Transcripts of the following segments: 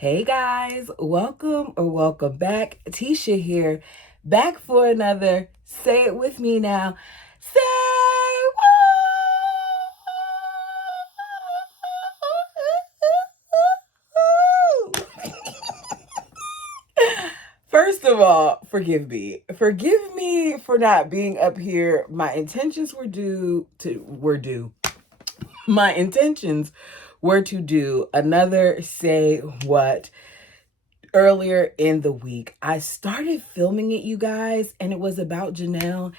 Hey guys, welcome or welcome back. Tisha here, back for another Say It With Me Now. Say Woo! First of all, forgive me. Forgive me for not being up here. My intentions were due. My intentions were to do another Say What earlier in the week. I started filming it, you guys, and it was about Janelle.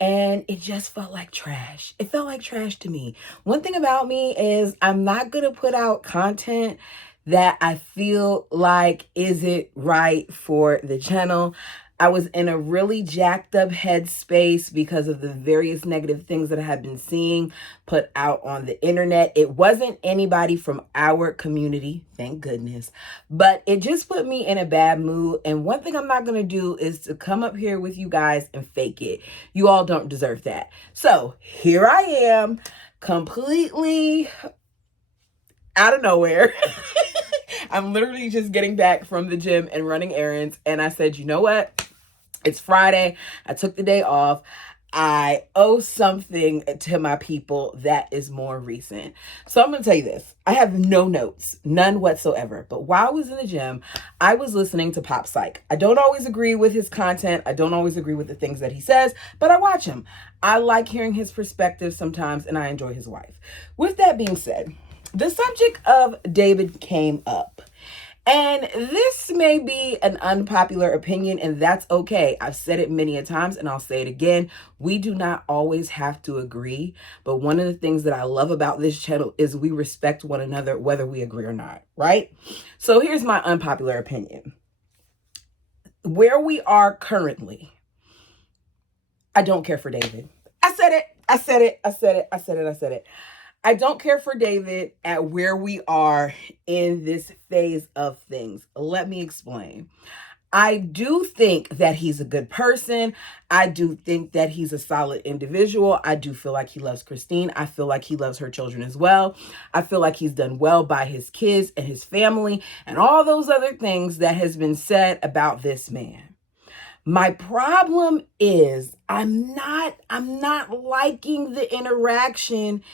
And it just felt like trash. It felt like trash to me. One thing about me is I'm not going to put out content that I feel like isn't right for the channel. I was in a really jacked up headspace because of the various negative things that I have been seeing put out on the internet. It wasn't anybody from our community, thank goodness, but it just put me in a bad mood. And one thing I'm not going to do is to come up here with you guys and fake it. You all don't deserve that. So here I am, completely out of nowhere. I'm literally just getting back from the gym and running errands. And I said, you know what? It's Friday. I took the day off. I owe something to my people that is more recent. So I'm going to tell you this. I have no notes, none whatsoever. But while I was in the gym, I was listening to Pop Psych. I don't always agree with his content. I don't always agree with the things that he says, but I watch him. I like hearing his perspective sometimes, and I enjoy his wife. With that being said, the subject of David came up. And this may be an unpopular opinion, and that's okay. I've said it many a times, and I'll say it again. We do not always have to agree, but one of the things that I love about this channel is we respect one another, whether we agree or not, right? So here's my unpopular opinion. Where we are currently, I don't care for David. I said it. I don't care for David at where we are in this phase of things. Let me explain. I do think that he's a good person. I do think that he's a solid individual. I do feel like he loves Christine. I feel like he loves her children as well. I feel like he's done well by his kids and his family and all those other things that has been said about this man. My problem is I'm not liking the interaction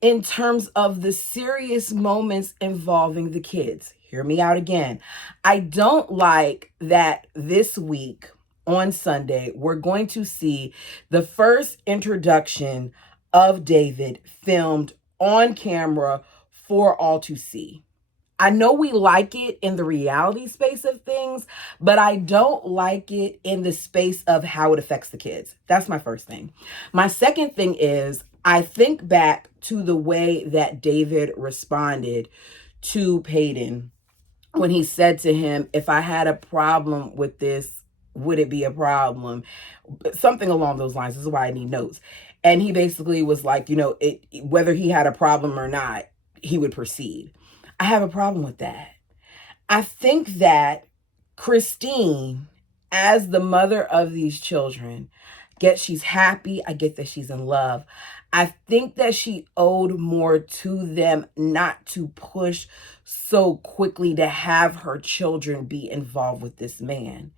in terms of the serious moments involving the kids. Hear me out again. I don't like that this week on Sunday, we're going to see the first introduction of David filmed on camera for all to see. I know we like it in the reality space of things, but I don't like it in the space of how it affects the kids. That's my first thing. My second thing is I think back to the way that David responded to Peyton when he said to him, if I had a problem with this, would it be a problem? Something along those lines. This is why I need notes. And he basically was like, whether he had a problem or not, he would proceed. I have a problem with that. I think that Christine, as the mother of these children, she's happy. I get that she's in love. I think that she owed more to them not to push so quickly to have her children be involved with this man,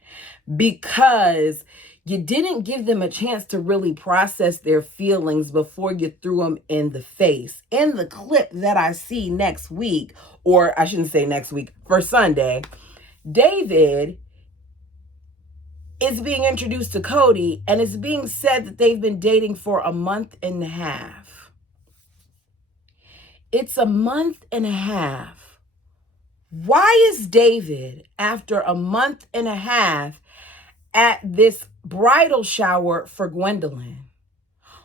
because you didn't give them a chance to really process their feelings before you threw them in the face. In the clip that I see next week, or I shouldn't say next week, for Sunday, David is being introduced to Cody, and it's being said that they've been dating for a month and a half. It's a month and a half. Why is David, after a month and a half, at this bridal shower for Gwendolyn?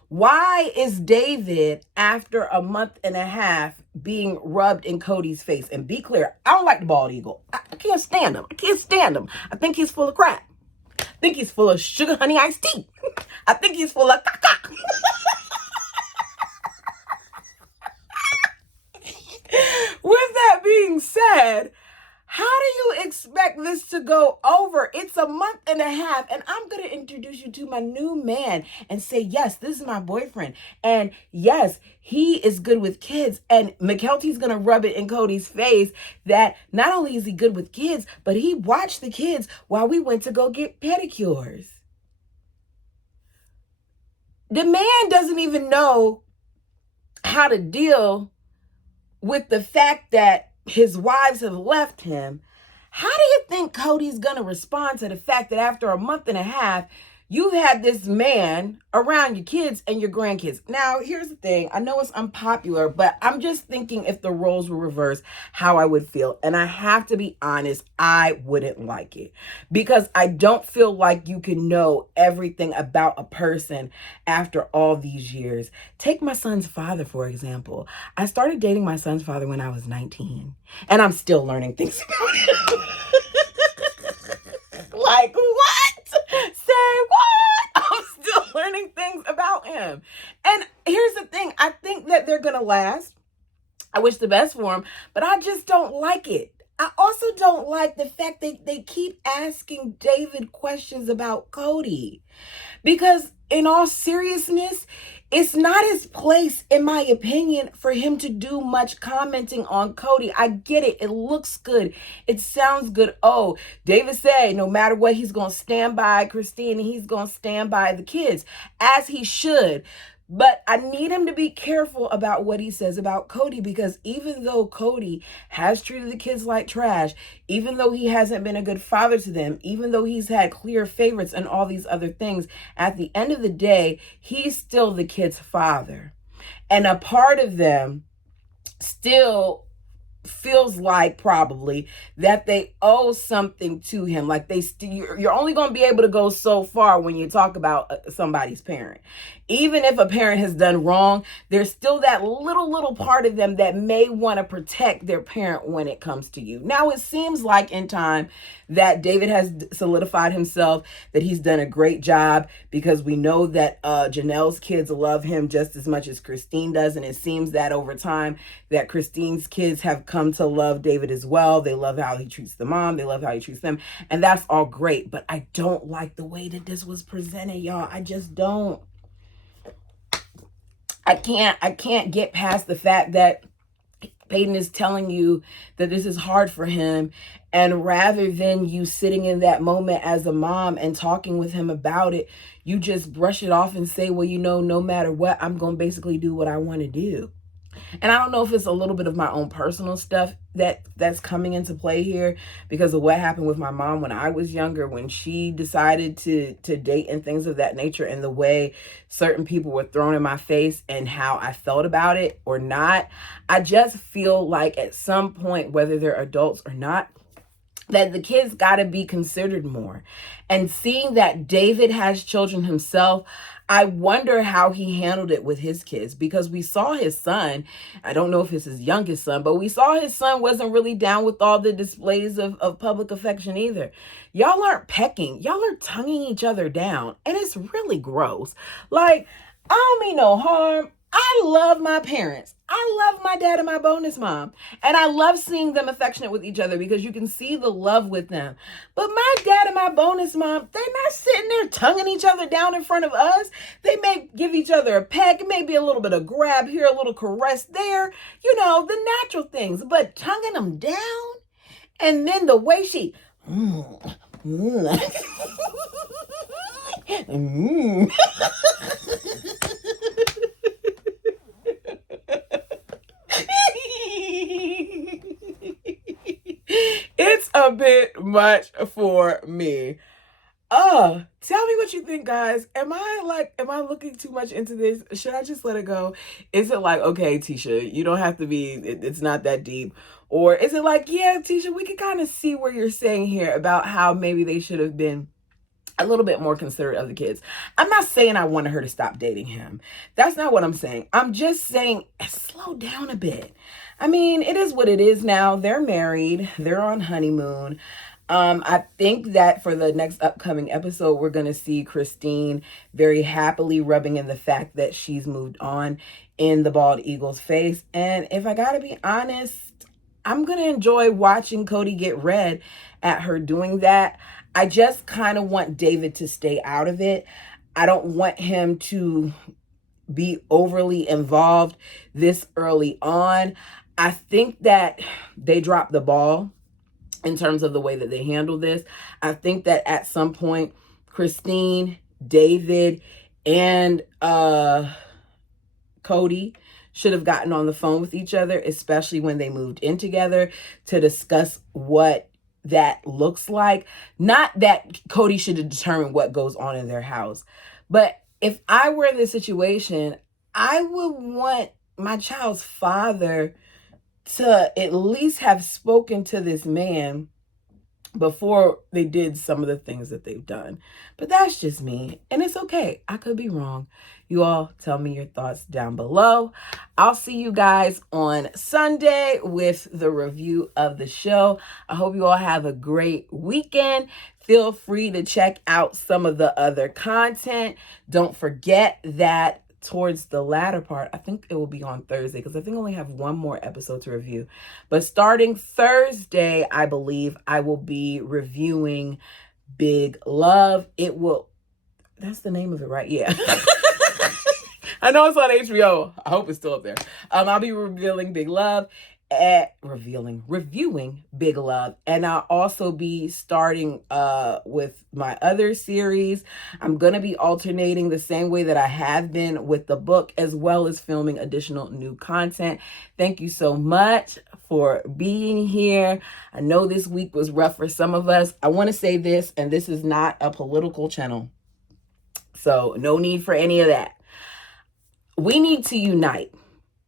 Why is David, after a month and a half, being rubbed in Cody's face? And be clear, I don't like the bald eagle. I can't stand him. I think he's full of crap. I think he's full of sugar honey iced tea. I think he's full of caca. With that being said, how do you expect this to go over. It's a month and a half, and I'm going to introduce you to my new man and say, yes, this is my boyfriend. And yes, he is good with kids. And Mykelti's going to rub it in Cody's face that not only is he good with kids, but he watched the kids while we went to go get pedicures. The man doesn't even know how to deal with the fact that his wives have left him. How do you think Cody's going to respond to the fact that after a month and a half, you've had this man around your kids and your grandkids? Now, here's the thing. I know it's unpopular, but I'm just thinking if the roles were reversed, how I would feel. And I have to be honest, I wouldn't like it because I don't feel like you can know everything about a person after all these years. Take my son's father, for example. I started dating my son's father when I was 19, and I'm still learning things about him. Like, what? Say what? I'm still learning things about him. And here's the thing. I think that they're going to last. I wish the best for him, but I just don't like it. I also don't like the fact that they keep asking David questions about Cody. Because in all seriousness, it's not his place, in my opinion, for him to do much commenting on Cody. I get it. It looks good. It sounds good. Oh, David said no matter what, he's going to stand by Christine and he's going to stand by the kids, as he should. But I need him to be careful about what he says about Cody, because even though Cody has treated the kids like trash, even though he hasn't been a good father to them, even though he's had clear favorites and all these other things, at the end of the day, he's still the kid's father. And a part of them still feels like probably that they owe something to him. Like you're only going to be able to go so far when you talk about somebody's parent. Even if a parent has done wrong, there's still that little part of them that may want to protect their parent when it comes to you. Now, it seems like in time that David has solidified himself, that he's done a great job, because we know that Janelle's kids love him just as much as Christine does. And it seems that over time that Christine's kids have come to love David as well. They love how he treats the mom. They love how he treats them. And that's all great. But I don't like the way that this was presented, y'all. I just don't. I can't get past the fact that Peyton is telling you that this is hard for him. And rather than you sitting in that moment as a mom and talking with him about it, you just brush it off and say, well, no matter what, I'm going to basically do what I want to do. And I don't know if it's a little bit of my own personal stuff that's coming into play here because of what happened with my mom when I was younger, when she decided to date and things of that nature, and the way certain people were thrown in my face and how I felt about it or not. I just feel like at some point, whether they're adults or not, that the kids got to be considered more. And seeing that David has children himself, I wonder how he handled it with his kids, because we saw his son. I don't know if it's his youngest son, but we saw his son wasn't really down with all the displays of public affection either. Y'all aren't pecking. Y'all are tonguing each other down. And it's really gross. Like, I don't mean no harm. I love my parents. I love my dad and my bonus mom. And I love seeing them affectionate with each other because you can see the love with them. But my dad and my bonus mom, they're not sitting there tonguing each other down in front of us. They may give each other a peck. It may be a little bit of grab here, a little caress there. You know, the natural things. But tonguing them down, and then the way she... It's a bit much for me. Tell me what you think, guys. Am I looking too much into this? Should I just let it go? Is it like, okay, Tisha, you don't have to be, it's not that deep? Or is it like, yeah, Tisha, we can kind of see where you're saying here about how maybe they should have been a little bit more considerate of the kids. I'm not saying I wanted her to stop dating him. That's not what I'm saying. I'm just saying slow down a bit. I mean, it is what it is now. They're married. They're on honeymoon. I think that for the next upcoming episode, we're going to see Christine very happily rubbing in the fact that she's moved on in the bald eagle's face. And if I got to be honest, I'm going to enjoy watching Cody get red at her doing that. I just kind of want David to stay out of it. I don't want him to be overly involved this early on. I think that they dropped the ball in terms of the way that they handle this. I think that at some point, Christine, David, and Cody should have gotten on the phone with each other, especially when they moved in together, to discuss what that looks like. Not that Cody should have determined what goes on in their house, but if I were in this situation, I would want my child's father to at least have spoken to this man before they did some of the things that they've done. But that's just me, and it's okay. I could be wrong. You all tell me your thoughts down below. I'll see you guys on Sunday with the review of the show. I hope you all have a great weekend. Feel free to check out some of the other content. Don't forget that towards the latter part, I think it will be on Thursday, because I think I only have one more episode to review. But starting Thursday, I believe I will be reviewing Big Love. That's the name of it, right? Yeah. I know it's on HBO. I hope it's still up there. I'll be reviewing Big Love, and I'll also be starting with my other series. I'm gonna be alternating the same way that I have been with the book, as well as filming additional new content. Thank you so much for being here. I know this week was rough for some of us. I want to say this, and this is not a political channel, so no need for any of that. We need to unite.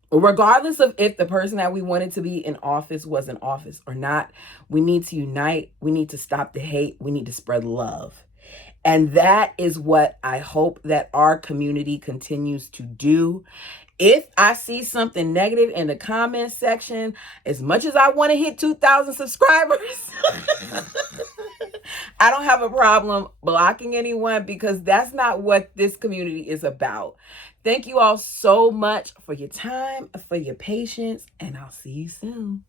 Regardless of if the person that we wanted to be in office was in office or not, we need to unite. We need to stop the hate. We need to spread love. And that is what I hope that our community continues to do. If I see something negative in the comment section, as much as I want to hit 2,000 subscribers, I don't have a problem blocking anyone, because that's not what this community is about. Thank you all so much for your time, for your patience, and I'll see you soon.